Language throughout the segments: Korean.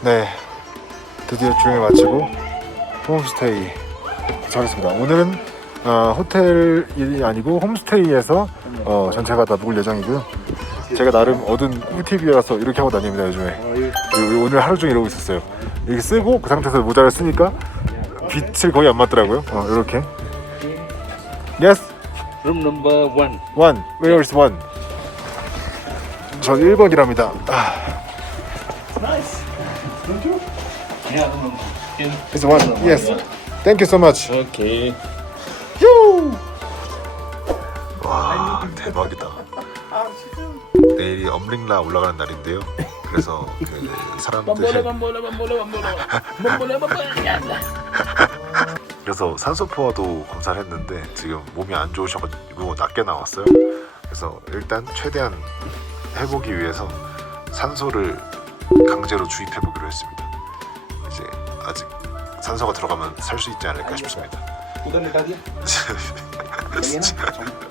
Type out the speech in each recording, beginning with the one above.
네, 드디어 주행을 마치고 홈스테이 도착했습니다. 오늘은 호텔이 아니고 홈스테이에서 전체가 다 묵을 예정이고요. 제가 나름 얻은 꿀팁이라서 이렇게 하고 다닙니다. 요즘에 오늘 하루 종일 이러고 있었어요. 이렇게 쓰고 그 상태에서 모자를 쓰니까 빛을 거의 안 맞더라고요. 이렇게. Yes. Room number 1. One. Where is one? 전 1번이랍니다. Nice. Thank you. Yeah, room number. It's one. Yes. Thank you so much. Okay. 유! 와, 대박이다. 내일이 엄링라 올라가는 날인데요. 그래서 그 사람들 그래서 산소포화도 검사를 했는데 지금 몸이 안 좋으셔가지고 낮게 나왔어요. 그래서 일단 최대한 해보기 위해서 산소를 강제로 주입해보기로 했습니다. 이제 아직 산소가 들어가면 살 수 있지 않을까 싶습니다.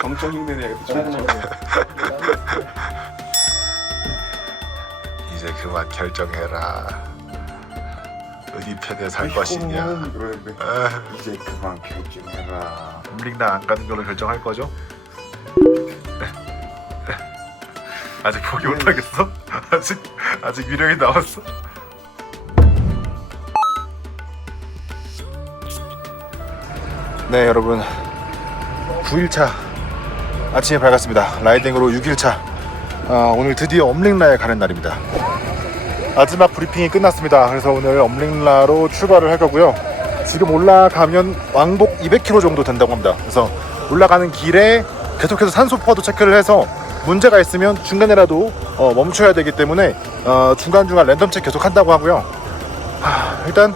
정청 흉내내야겠다. 이제 그만 결정해라. 어디 편에 살 것이냐. 이제 그만 결정해라. 엄링라 안 가는 걸로 결정할 거죠? 아직 포기 못하겠어? 아직 미련이 남았어? 네, 여러분 9일차 아침에 밝았습니다. 라이딩으로 6일차. 오늘 드디어 엄링라에 가는 날입니다. 마지막 브리핑이 끝났습니다. 그래서 오늘 엄링라로 출발을 할 거고요. 지금 올라가면 왕복 200km 정도 된다고 합니다. 그래서 올라가는 길에 계속해서 산소포화도 체크를 해서 문제가 있으면 중간에라도 멈춰야 되기 때문에 중간중간 랜덤 체크 계속 한다고 하고요. 일단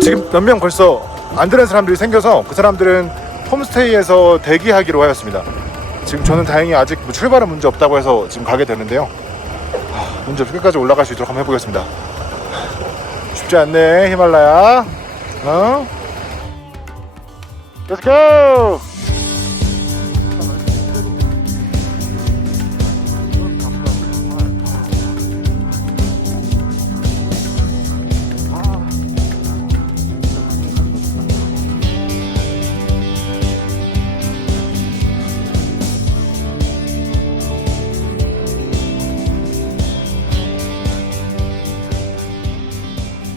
지금 몇 명 벌써 안 되는 사람들이 생겨서 그 사람들은 홈스테이에서 대기하기로 하였습니다. 지금 저는 다행히 아직 출발은 문제 없다고 해서 지금 가게 되는데요. 문제 없이 끝까지 올라갈 수 있도록 한번 해보겠습니다. 쉽지 않네, 히말라야. Let's go!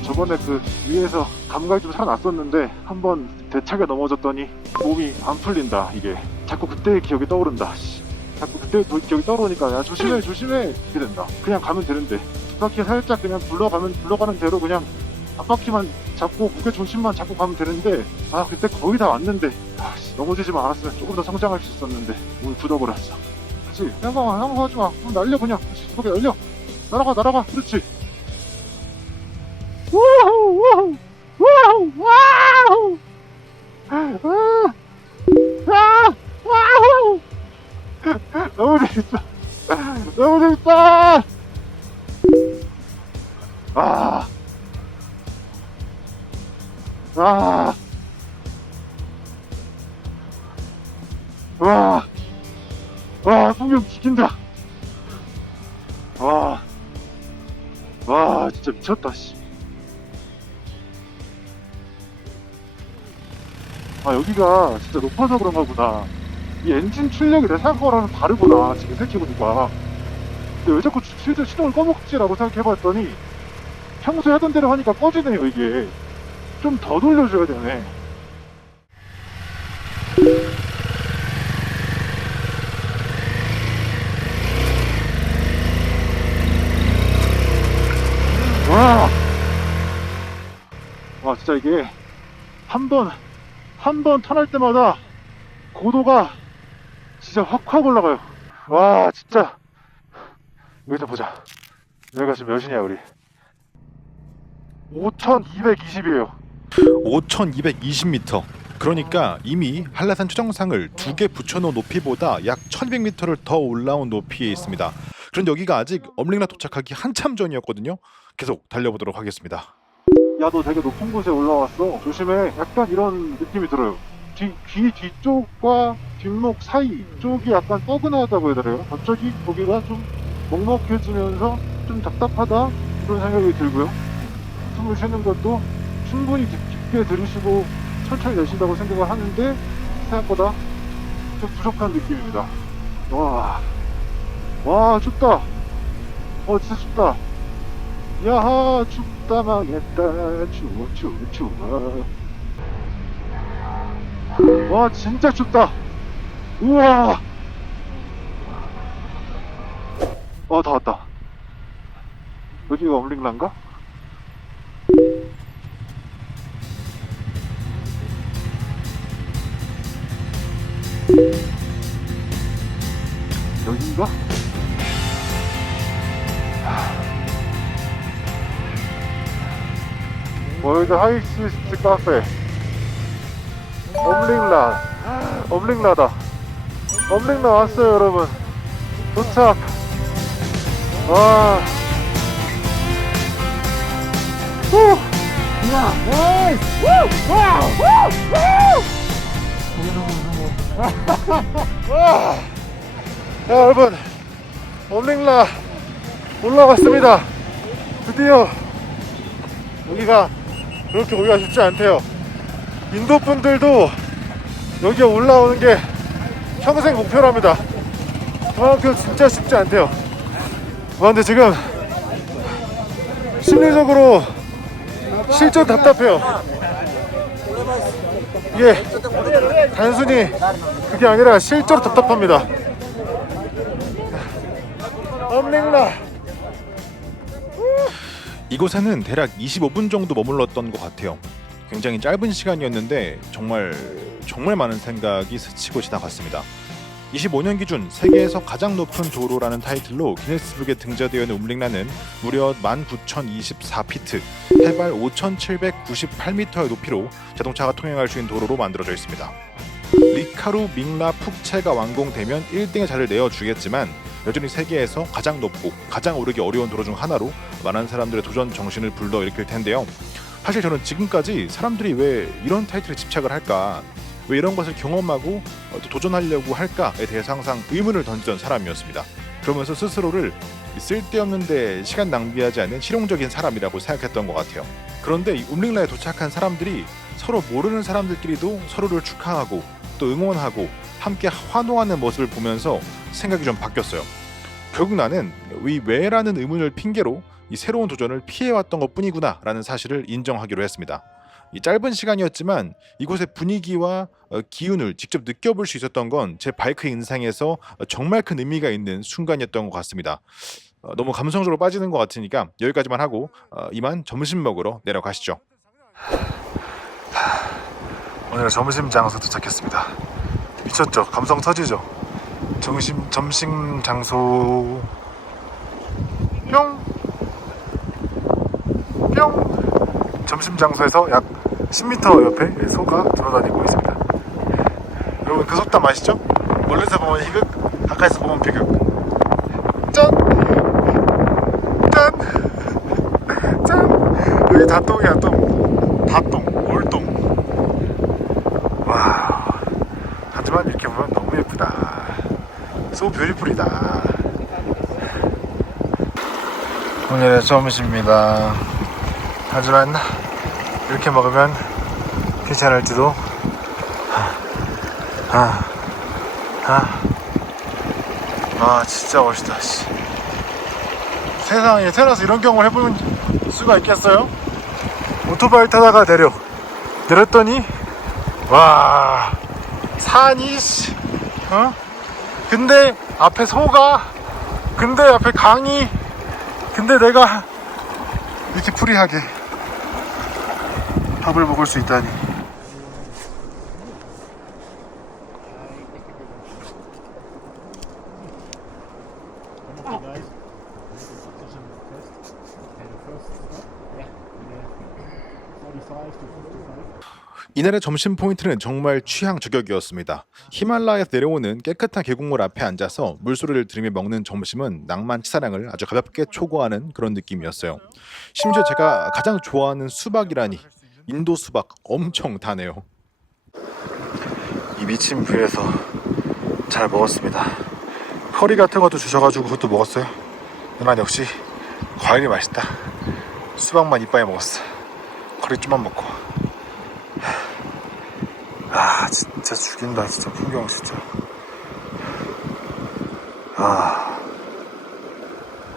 저번에 그 위에서 감각이 좀 살아났었는데 한번 대차게 넘어졌더니 몸이 안 풀린다. 이게 자꾸 그때의 기억이 떠오른다. 자꾸 그때의 기억이 떠오르니까 야 조심해 이렇게 된다. 그냥 가면 되는데 뒷바퀴 살짝 그냥 굴러가는 대로 그냥 앞바퀴만 잡고 무게 중심만 잡고 가면 되는데 그때 거의 다 왔는데 넘어지지만 않았으면 조금 더 성장할 수 있었는데 오늘 굳어버렸어. 그렇지. 그냥 하지마. 날려 그냥. 그렇게 날려. 날아가. 그렇지. 와우! 너무 재밌다. 풍경 죽인다. 진짜 미쳤다, 씨. 여기가 진짜 높아서 그런가 보다. 이 엔진 출력이 내 생각하고는 다르구나, 지금 생각해보니까. 근데 왜 자꾸 실제 시동을 꺼먹지라고 생각해봤더니 평소에 하던 대로 하니까 꺼지네요, 이게. 좀 더 돌려줘야 되네. 진짜 이게 한 번 턴할 때마다 고도가 진짜 확 올라가요. 진짜. 여기서 보자. 여기가 지금 몇이냐, 우리. 5220이에요. 5220m. 그러니까 이미 한라산 최정상을 2개 붙여놓은 높이보다 약 1200m를 더 올라온 높이에 있습니다. 그런데 여기가 아직 엄링라 도착하기 한참 전이었거든요. 계속 달려보도록 하겠습니다. 야, 너 되게 높은 곳에 올라왔어. 조심해. 약간 이런 느낌이 들어요. 귀 뒤쪽과 뒷목 사이 쪽이 약간 뻐근하다고 해야 되나요? 갑자기 거기가 좀 먹먹해지면서 좀 답답하다, 그런 생각이 들고요. 숨을 쉬는 것도 충분히 깊게 들이쉬고 천천히 내쉰다고 생각을 하는데 생각보다 좀 부족한 느낌입니다. 와 춥다. 진짜 춥다. 야하 춥다 망했다 추워. 와 진짜 춥다. 우와. 다 왔다. 여기가 엄링란가? 여긴가? 월드 하이시스트 카페 엄링라다. 엄링라 왔어요 여러분. 도착. 와. 후. 야, 나이스. 우. 와. 자, 여러분. 엄링라 올라왔습니다. 드디어. 여기가 그렇게 오기가 쉽지 않대요. 인도 분들도 여기에 올라오는 게 평생 목표랍니다. 그만큼 진짜 쉽지 않대요. 근데 지금 심리적으로 실전 답답해요. 이게 단순히 그게 아니라 실제로 답답합니다. 엄링라. 이곳에는 대략 25분 정도 머물렀던 것 같아요. 굉장히 짧은 시간이었는데 정말 많은 생각이 스치고 지나갔습니다. 25년 기준 세계에서 가장 높은 도로라는 타이틀로 기네스북에 등재되어 있는 움링라는 무려 19,024피트, 해발 5,798m의 높이로 자동차가 통행할 수 있는 도로로 만들어져 있습니다. 리카루 밍라 푹체가 완공되면 1등의 자리를 내어주겠지만 여전히 세계에서 가장 높고 가장 오르기 어려운 도로 중 하나로 많은 사람들의 도전 정신을 불러일으킬 텐데요. 사실 저는 지금까지 사람들이 왜 이런 타이틀에 집착을 할까, 왜 이런 것을 경험하고 도전하려고 할까에 대해서 항상 의문을 던지던 사람이었습니다. 그러면서 스스로를 쓸데없는데 시간 낭비하지 않는 실용적인 사람이라고 생각했던 것 같아요. 그런데 이 움링라에 도착한 사람들이 서로 모르는 사람들끼리도 서로를 축하하고 또 응원하고 함께 환호하는 모습을 보면서 생각이 좀 바뀌었어요. 결국 나는 이 왜라는 의문을 핑계로 이 새로운 도전을 피해왔던 것 뿐이구나 라는 사실을 인정하기로 했습니다. 이 짧은 시간이었지만 이곳의 분위기와 기운을 직접 느껴볼 수 있었던 건 제 바이크 인생에서 정말 큰 의미가 있는 순간이었던 것 같습니다. 너무 감성적으로 빠지는 것 같으니까 여기까지만 하고 이만 점심 먹으러 내려가시죠. 오늘 점심 장소 도착했습니다. 미쳤죠? 감성 터지죠? 점심 장소 뿅! 점심 장소에서 약 10m 옆에 소가 돌아다니고 있습니다. 여러분 그 속담 아시죠? 멀리서 보면 희극, 가까이서 보면 비극. 짠! 짠! 짠! 여기 다똥이야 똥. 다똥, 올똥. 와. 하지만 이렇게 보면 너무 예쁘다. So 뷰티풀이다. 오늘의 점심입니다. 하지만 이렇게 먹으면 괜찮을지도. 진짜 멋있다. 세상에 태어나서 이런 경험을 해볼 수가 있겠어요? 오토바이 타다가 내렸더니 와 산이 근데 앞에 소가, 근데 앞에 강이, 근데 내가 이렇게 프리하게 밥을 먹을 수 있다니. 이날의 점심 포인트는 정말 취향 저격이었습니다. 히말라야에서 내려오는 깨끗한 계곡물 앞에 앉아서 물소리를 들으며 먹는 점심은 낭만 치사량을 아주 가볍게 초과하는 그런 느낌이었어요. 심지어 제가 가장 좋아하는 수박이라니, 인도 수박 엄청 다네요. 이 미친 뷰에서 잘 먹었습니다. 커리 같은 것도 주셔가지고 그것도 먹었어요. 난 역시 과일이 맛있다. 수박만 이빨에 먹었어. 거리 좀만 먹고. 아 진짜 죽인다. 진짜 풍경 진짜.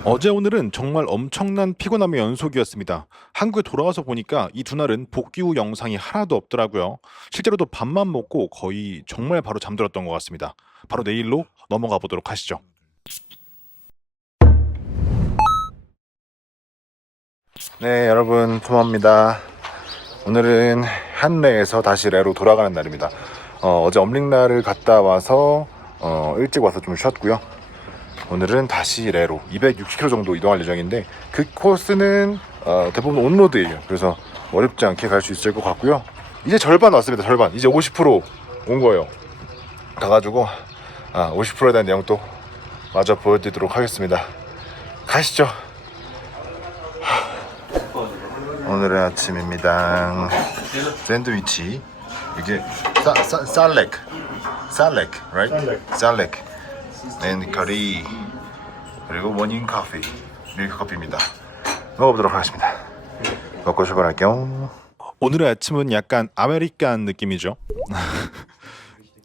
어제 오늘은 정말 엄청난 피곤함의 연속이었습니다. 한국에 돌아와서 보니까 이 두 날은 복귀 후 영상이 하나도 없더라고요. 실제로도 밥만 먹고 거의 정말 바로 잠들었던 것 같습니다. 바로 내일로 넘어가 보도록 하시죠. 네 여러분 토마입니다. 오늘은 한레에서 다시 레로 돌아가는 날입니다. 어제 엄링라를 갔다 와서 일찍 와서 좀 쉬었고요. 오늘은 다시 레로 260km 정도 이동할 예정인데 그 코스는 대부분 온로드예요. 그래서 어렵지 않게 갈 수 있을 것 같고요. 이제 절반 왔습니다. 절반. 이제 50%온 거예요. 가가지고 50%에 대한 내용 또 마저 보여드리도록 하겠습니다. 가시죠. 오늘의 아침입니다. 샌드위치. 이게 쌀렉, right? 쌀렉. 앤 커리. 그리고 모닝 커피. 밀크 커피입니다. 먹어보도록 하겠습니다. 먹고 출발할게요. 오늘의 아침은 약간 아메리칸 느낌이죠.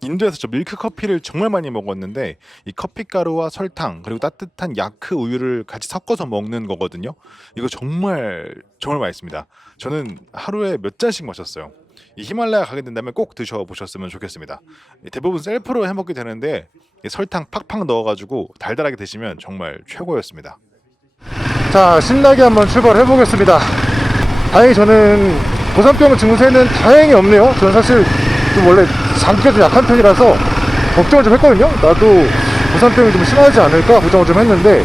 인도에서 저 밀크 커피를 정말 많이 먹었는데 이 커피 가루와 설탕 그리고 따뜻한 야크 우유를 같이 섞어서 먹는 거거든요. 이거 정말 맛있습니다. 저는 하루에 몇 잔씩 마셨어요. 이 히말라야 가게 된다면 꼭 드셔보셨으면 좋겠습니다. 대부분 셀프로 해먹게 되는데 설탕 팍팍 넣어가지고 달달하게 드시면 정말 최고였습니다. 자 신나게 한번 출발해 보겠습니다. 다행히 저는 고산병 증세는 다행히 없네요. 저는 사실 좀 원래 장기가 좀 약한 편이라서 걱정을 좀 했거든요. 나도 고산병이 좀 심하지 않을까 걱정을 좀 했는데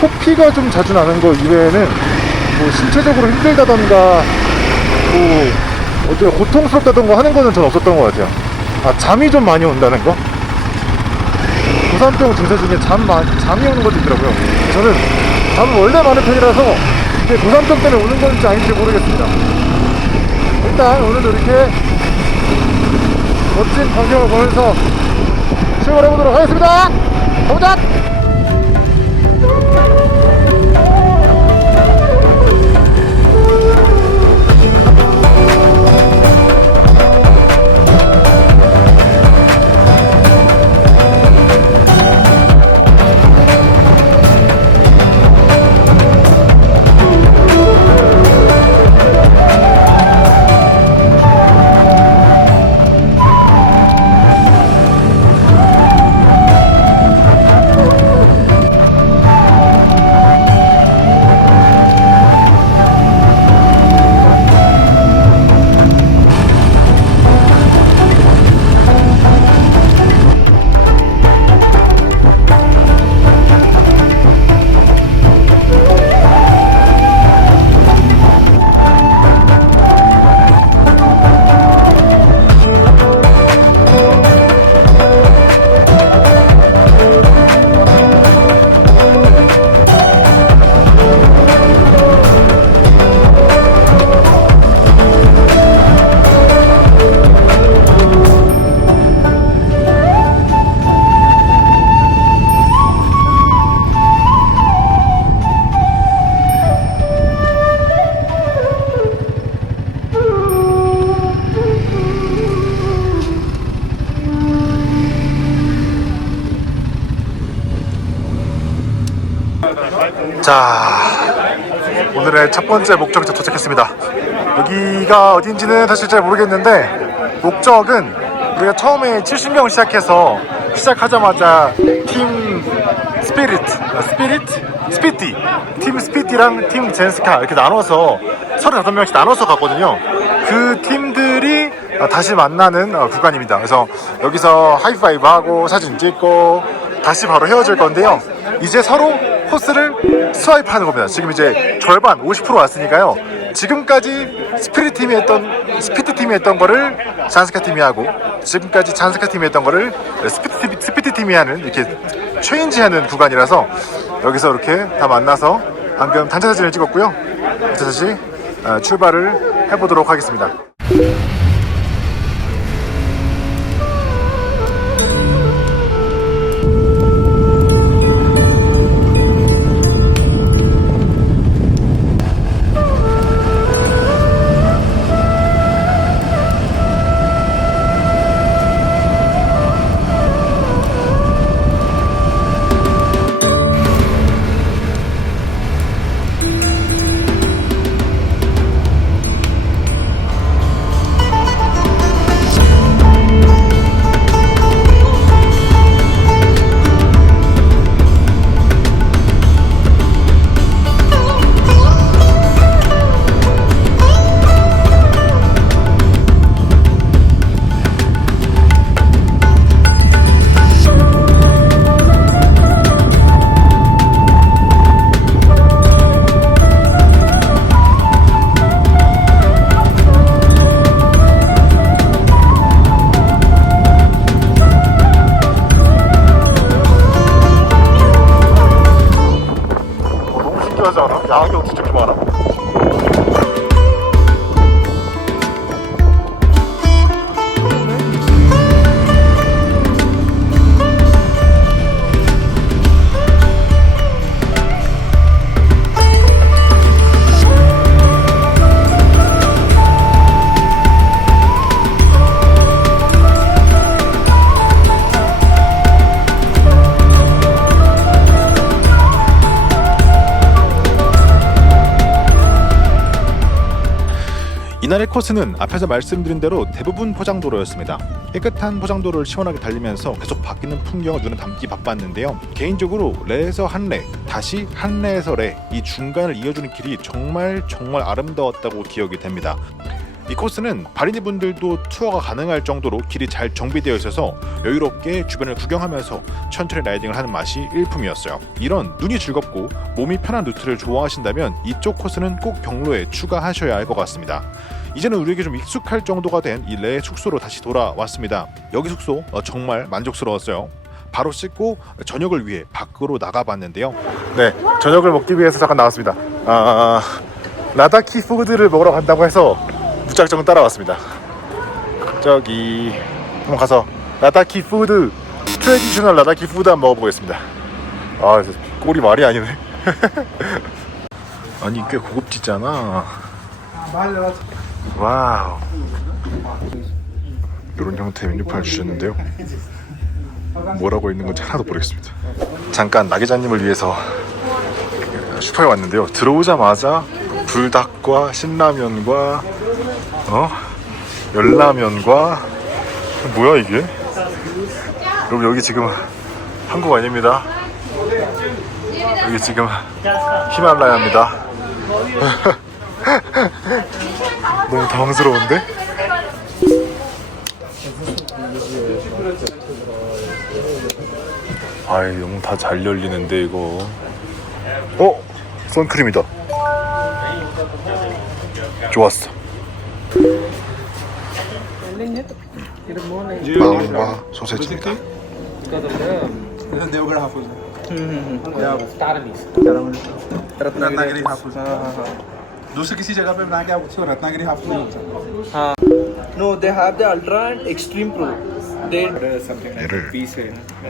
코피가 좀 자주 나는 거 이외에는 뭐 신체적으로 힘들다던가 뭐 어떻게 고통스럽다던가 하는 거는 전 없었던 것 같아요. 잠이 좀 많이 온다는 거. 고산병 증세 중에 잠이 오는 것도 있더라고요. 저는 잠을 원래 많은 편이라서 이게 고산병 때문에 오는 건지 아닌지 모르겠습니다. 일단 오늘도 이렇게 멋진 광경을 보면서 출발해보도록 하겠습니다. 가보자! 자 오늘의 첫 번째 목적지에 도착했습니다. 여기가 어딘지는 사실 잘 모르겠는데 목적은 우리가 처음에 70명 시작하자마자 팀 스피티 팀 스피티랑 팀 젠스카 이렇게 나눠서 35명씩 나눠서 갔거든요. 그 팀들이 다시 만나는 구간입니다. 그래서 여기서 하이파이브 하고 사진 찍고 다시 바로 헤어질 건데요. 이제 서로 코스를 스와이프 하는 겁니다. 지금 이제 절반 50% 왔으니까요. 지금까지 스피티 팀이 했던 거를 잔스카 팀이 하고 지금까지 잔스카 팀이 했던 거를 스피티 팀이 하는 이렇게 체인지하는 구간이라서 여기서 이렇게 다 만나서 방금 단체 사진을 찍었고요. 이제 다시 출발을 해보도록 하겠습니다. 이날의 코스는 앞에서 말씀드린 대로 대부분 포장도로였습니다. 깨끗한 포장도로를 시원하게 달리면서 계속 바뀌는 풍경을 눈에 담기 바빴는데요. 개인적으로 레에서 한레, 다시 한레에서 레, 이 중간을 이어주는 길이 정말 아름다웠다고 기억이 됩니다. 이 코스는 발인이 분들도 투어가 가능할 정도로 길이 잘 정비되어 있어서 여유롭게 주변을 구경하면서 천천히 라이딩을 하는 맛이 일품이었어요. 이런 눈이 즐겁고 몸이 편한 루트를 좋아하신다면 이쪽 코스는 꼭 경로에 추가하셔야 할 것 같습니다. 이제는 우리에게 좀 익숙할 정도가 된 이 레 숙소로 다시 돌아왔습니다. 여기 숙소 정말 만족스러웠어요. 바로 씻고 저녁을 위해 밖으로 나가봤는데요. 네, 저녁을 먹기 위해서 잠깐 나왔습니다. 라다키 푸드를 먹으러 간다고 해서 무작정 따라왔습니다. 저기 한번 가서 라다키 푸드, 트레디셔널 라다키 푸드 한번 먹어보겠습니다. 꼴이 말이 아니네. 아니 꽤 고급지잖아. 와우. 이런 형태의 메뉴판을 주셨는데요. 뭐라고 있는 건지 하나도 모르겠습니다. 잠깐 나 기자님을 위해서 슈퍼에 왔는데요. 들어오자마자 불닭과 신라면과 열라면과 뭐야 이게? 여러분 여기 지금 한국 아닙니다. 여기 지금 히말라야입니다. 너무 당황스러운데? 아이 너무 다 잘 열리는데 이거. 선크림이다. 좋았어. 빵과 소세지입니다. देवगढ़ हाफुज रत्नागिरी हाफुज दूसरी किसी जगह पे बना के आप उसको रत्नागिरी हाफुज नहीं बोल सकते No, they have the Ultra and Extreme Pro. They something like 얘를 piece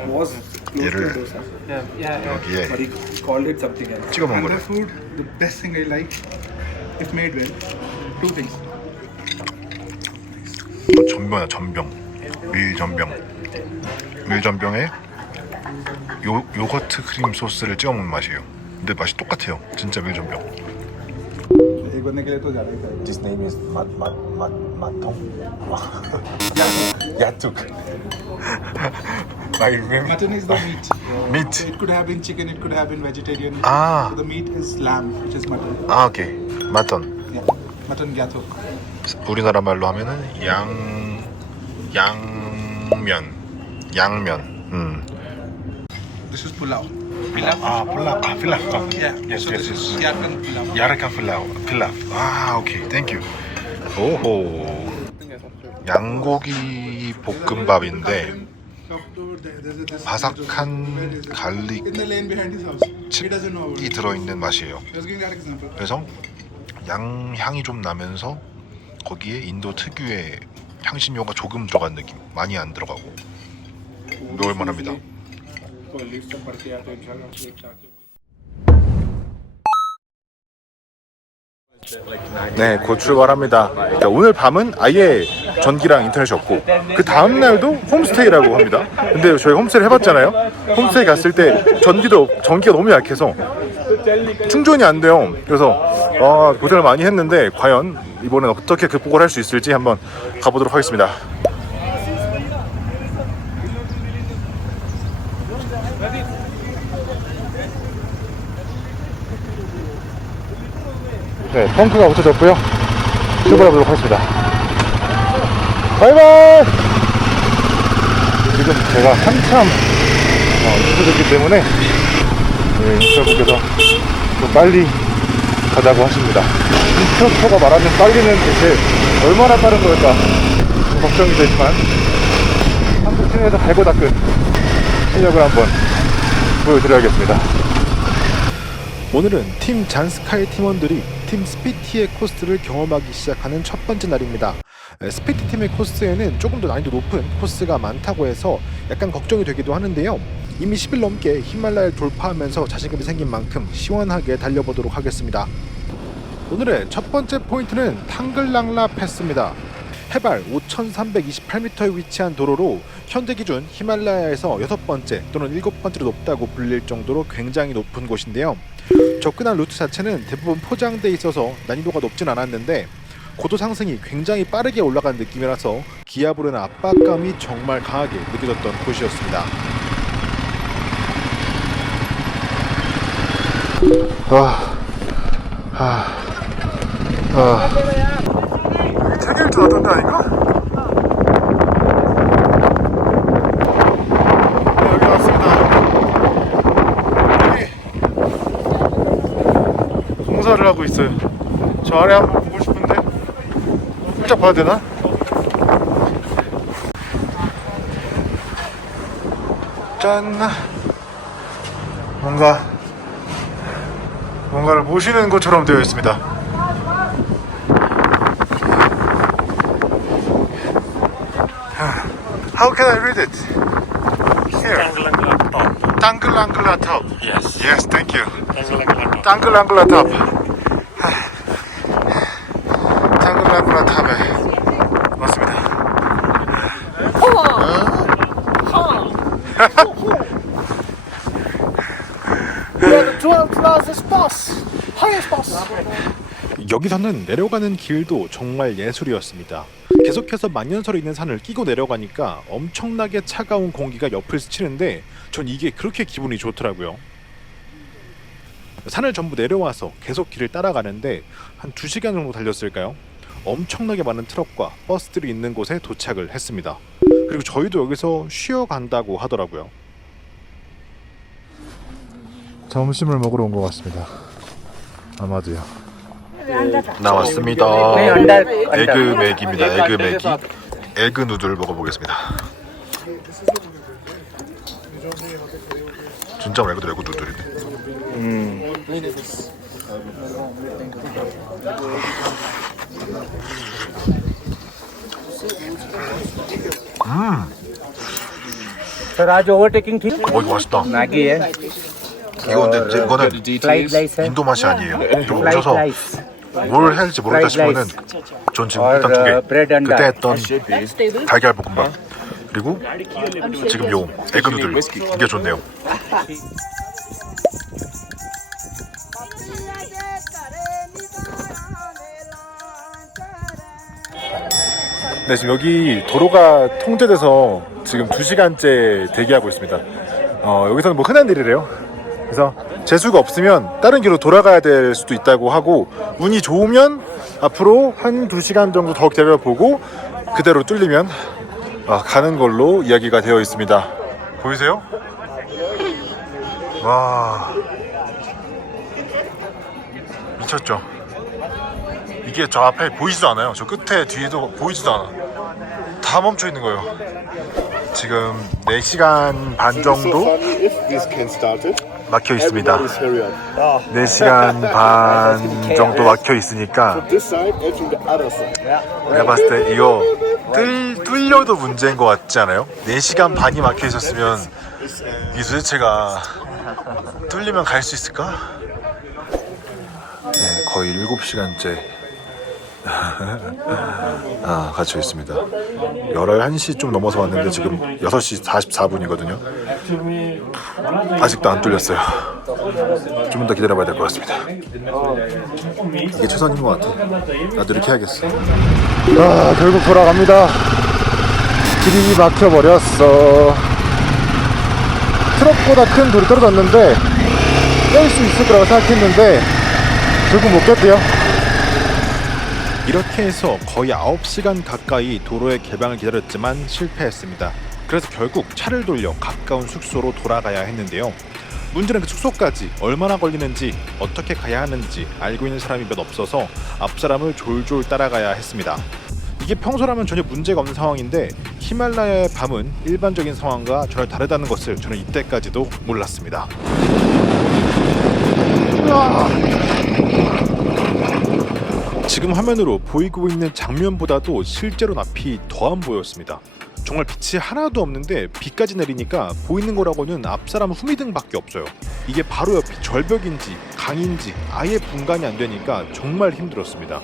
was close 얘를 to dosa 여기에 but he called it something else. 찍어 먹는 And the 거래. food, the best thing I like, if made well, two things. 전병이야 전병. 밀전병에 요거트 크림 소스를 찍어 먹는 맛이에요. 근데 맛이 똑같아요. 진짜 밀전병. एक बनने के लिए तो ज़्यादा ही करेगा. His name is 마통. 야뚝. Mutton is the meat. Meat. It could have been chicken, it could have been vegetarian. Ah. So the meat is lamb, which is mutton. 오케이. 마톤. Yeah. Mutton gyathok. 우리나라 말로 하면은 양면. This is pulao. 필라. Yeah. Yes, so yes, this is yes. Yarkan pulao. 야르카 필라. 오케이. 땡큐. 오호. 양고기 볶음밥인데 바삭한 갈릭 In the lane behind his house. He doesn't know about 칩이 it. 들어있는 맛이에요. Just giving that example. 그래서 양 향이 좀 나면서 거기에 인도 특유의 향신료가 조금 들어간 느낌. 많이 안 들어가고 먹을만합니다. 네, 곧 출발합니다. 그러니까 오늘 밤은 아예 전기랑 인터넷이 없고 그 다음 날도 홈스테이라고 합니다. 근데 저희 홈스테이를 해봤잖아요. 홈스테이 갔을 때 전기가 너무 약해서 충전이 안 돼요. 그래서 고생을 많이 했는데 과연 이번엔 어떻게 극복을 할 수 있을지 한번 가보도록 하겠습니다. 네, 펑크가 붙여졌고요. 출발하도록 하겠습니다. 바이바이! 지금 제가 한참 늦어졌기 때문에 인스타분께서 좀 빨리 가자고 하십니다. 인스타가 말하는 빨리는 대체 얼마나 빠른 걸까 좀 걱정이 되지만 한국 시내에서 갈고 닦은 실력을 한번 보여드려야겠습니다. 오늘은 팀 잔스카이 팀원들이 팀 스피티의 코스를 경험하기 시작하는 첫 번째 날입니다. 스피티 팀의 코스에는 조금 더 난이도 높은 코스가 많다고 해서 약간 걱정이 되기도 하는데요. 이미 10일 넘게 히말라야를 돌파하면서 자신감이 생긴 만큼 시원하게 달려보도록 하겠습니다. 오늘의 첫 번째 포인트는 탕글랑라 패스입니다. 해발 5,328m에 위치한 도로로 현재 기준 히말라야에서 6번째 또는 7번째로 높다고 불릴 정도로 굉장히 높은 곳인데요. 접근한 루트 자체는 대부분 포장돼 있어서 난이도가 높진 않았는데 고도 상승이 굉장히 빠르게 올라간 느낌이라서 기압으로 인한 압박감이 정말 강하게 느껴졌던 곳이었습니다. 책일도 나던데 아닌가? 네, 여기 왔습니다. 여기 공사를 하고 있어요. 저 아래 한번 보고 싶은데 살짝 봐야 되나? 짠! 뭔가를 모시는 것처럼 되어 있습니다. How can I read it? Here. Tanglangla top. Yes. Yes, thank you. Tanglangla top. Tanglangla top에 맞습니다. 여기서는 내려가는 길도 정말 예술이었습니다. 계속해서 만년설에 있는 산을 끼고 내려가니까 엄청나게 차가운 공기가 옆을 스치는데 전 이게 그렇게 기분이 좋더라고요. 산을 전부 내려와서 계속 길을 따라가는데 한 2시간 정도 달렸을까요? 엄청나게 많은 트럭과 버스들이 있는 곳에 도착을 했습니다. 그리고 저희도 여기서 쉬어간다고 하더라고요. 점심을 먹으러 온 것 같습니다. 아마도요. 나왔습니다. 에그 맥입니다. 에그 맥이. 에그 누들 먹어보겠습니다. 진짜 말 그대로 에그 누들이네. Sir, आज overtaking थी 이거 맛있다. मैगी है 이거는 fried rice है 인도 맛이 아니에요. 이거 फ्राइड 오셔서 राइस 뭘 해야 할지 모르겠다 싶으면은 전 지금 일단 두 개. ब्रेड अंडा 그때 했던 달걀 볶음밥 그리고 지금 요 에그 누들 이게 좋네요. 네, 지금 여기 도로가 통제돼서 지금 2시간째 대기하고 있습니다. 여기서는 뭐 흔한 일이래요. 그래서 재수가 없으면 다른 길로 돌아가야 될 수도 있다고 하고 운이 좋으면 앞으로 한 2시간 정도 더 기다려보고 그대로 뚫리면 가는 걸로 이야기가 되어 있습니다. 보이세요? 와, 미쳤죠? 이게 저 앞에 보이지도 않아요. 저 끝에 뒤에도 보이지도 않아. 다 멈춰 있는 거예요. 지금 4시간 반 정도 막혀 있습니다. 4시간 반 정도 막혀 있으니까 내가 봤을 때 이거 뚫려도 문제인 것 같지 않아요? 4시간 반이 막혀 있었으면 이 도대체가 뚫리면 갈 수 있을까? 네, 거의 7시간째 갇혀 있습니다. 11시 좀 넘어서 왔는데 지금 6시 44분이거든요. 아직도 안 뚫렸어요. 좀 더 기다려봐야 될 것 같습니다. 이게 최선인 것 같아. 나도 이렇게 해야겠어. 결국 돌아갑니다. 길이 막혀버렸어. 트럭보다 큰 돌이 떨어졌는데 뺄 수 있을 거라고 생각했는데 결국 못 깼대요. 이렇게 해서 거의 9시간 가까이 도로의 개방을 기다렸지만 실패했습니다. 그래서 결국 차를 돌려 가까운 숙소로 돌아가야 했는데요. 문제는 그 숙소까지 얼마나 걸리는지 어떻게 가야 하는지 알고 있는 사람이 몇 없어서 앞사람을 졸졸 따라가야 했습니다. 이게 평소라면 전혀 문제가 없는 상황인데 히말라야의 밤은 일반적인 상황과 전혀 다르다는 것을 저는 이때까지도 몰랐습니다. 지금 화면으로 보이고 있는 장면보다도 실제로 앞이 더 안 보였습니다. 정말 빛이 하나도 없는데 비까지 내리니까 보이는 거라고는 앞사람 후미등밖에 없어요. 이게 바로 옆이 절벽인지 강인지 아예 분간이 안 되니까 정말 힘들었습니다.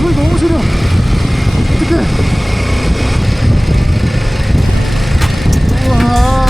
소리 너무 시려. 어떡해. 우와,